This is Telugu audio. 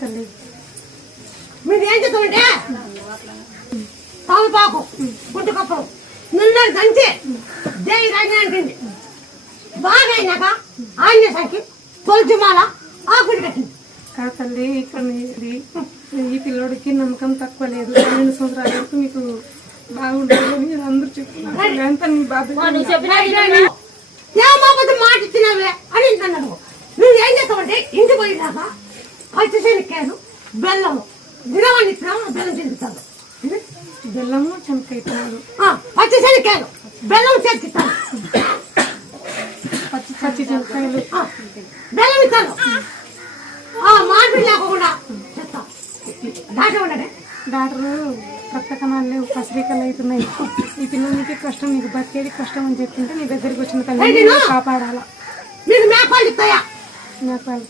తల్లి. మీరు ఏం చేస్తామంటే తమలపాకు గుంటుకప్పలు నున్నది దంచి జై రాజు అంటుంది. బాగా అయినాక ఆంజనేయ సంఖ్య తొలచిమాల ఆకుడి కట్టింది. కా తల్లి ఇక్కడ ఈ పిల్లోడికి నమ్మకం తక్కువ లేదు. 12 సంవత్సరాల వరకు మీకు బాగుంటుంది మీరు అందరూ చెప్తున్నారు. అంతా నీ బాధ్యత. ఏమాపతి మాట ఇచ్చినావే అని అన్నాడు. నువ్వు ఏం చేస్తావంటే ఇంటికి పోయినాక పచ్చిశనక్కాయలు బెల్లము దినవాన్ని ఇచ్చినాము బెల్లం తింటాను. బెల్లము చెనక్కాయలు పచ్చిశనక్కాయలు బెల్లం చేతిస్తాను. పచ్చి చెనక్కాయలు బెల్లం ఇస్తాను. మార్పిడి లేకుండా చెప్తాం. డాక్టర్ ఉండడే డాక్టరు రక్త కణాలు లేవు, పసిరికలు అవుతున్నాయి. ఈ పిల్లలకి కష్టం, నీకు బతికేది కష్టం అని చెప్తుంటే నీ దగ్గరికి వచ్చిన తల్లి కాపాడాలా. మీకు మేపాలు ఇస్తాయా? మేపాలు